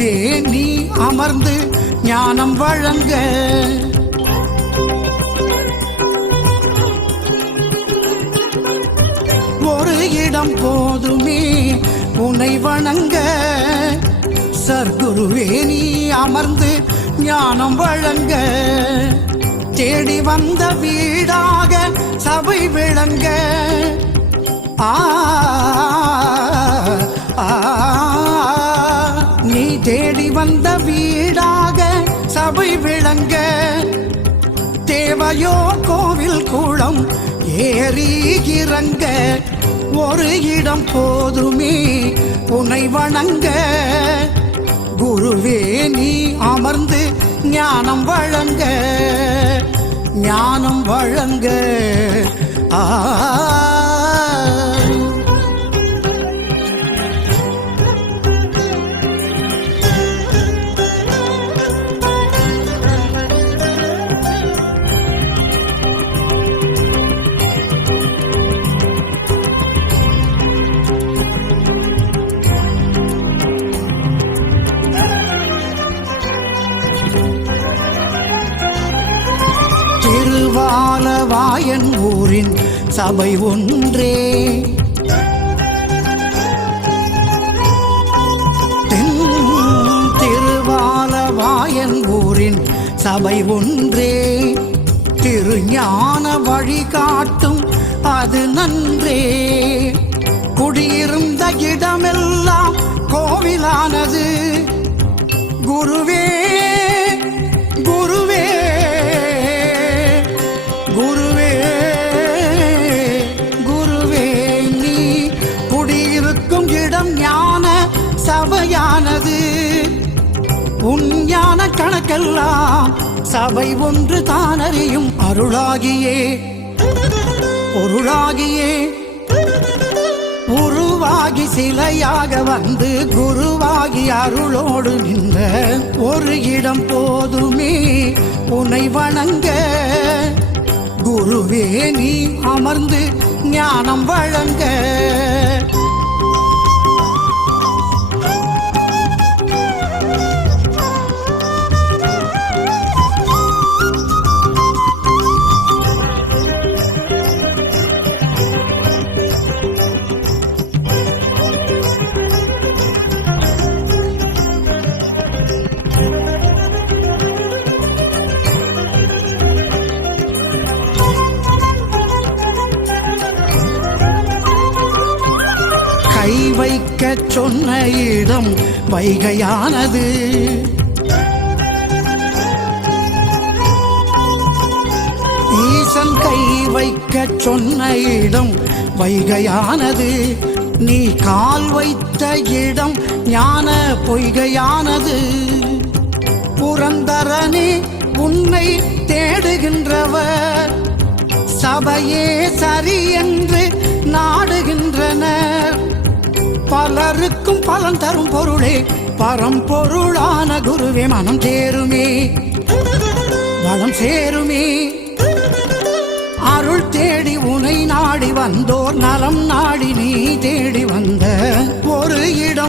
குருவே நீ அமர்ந்து ஞானம் வழங்க ஒரு இடம் போதுமே உன்னை வணங்க சர்க்குருவே நீ அமர்ந்து ஞானம் வழங்க தேடி வந்த வீடாக சபை விளங்க நீ தேடி வந்த வீடாக சபை விளங்க தேவையோ கோவில் கூடம் ஏறி இறங்க ஒரு இடம் போதுமே உன்னை வணங்க குருவே நீ அமர்ந்து ஞானம் வழங்க ஞானம் வழங்க திருவாலவாயன் ஊரின் சபை ஒன்றே திருவாலவாயன் ஊரின் சபை ஒன்றே திருஞான வழிகாட்டும் அது நன்றே குடியிருந்த இடமெல்லாம் கோவிலானது குருவே குருவே குருவே குருவே நீ குடியிருக்கும் இடம் ஞான சபையானது உன் ஞான கணக்கெல்லாம் சபை ஒன்று தானறியும் அருளாகியே பொருளாகியே உருவாகி சிலையாக வந்து குருவாகி அருளோடு நின்ற ஒரு இடம் போதுமே உன்னை வணங்க குருவே நீ அமர்ந்து ஞானம் வழங்க கை வைக்க சொன்ன இடம் வைகையானது ஈசன் கை வைக்க சொன்ன இடம் வைகையானது நீ கால் வைத்த இடம் ஞான பொய்கையானது புரந்தரனே உன்னை தேடுகின்றவர் சபையே சரி என்று நாடுகின்றனர் பலருக்கும் பலன் தரும் பொருளே பரம்பொருளான குருவே மனம் சேருமே வளம் சேருமே அருள் தேடி உனை நாடி வந்தோர் நலம் நாடி நீ தேடி வந்த ஒரு இடம்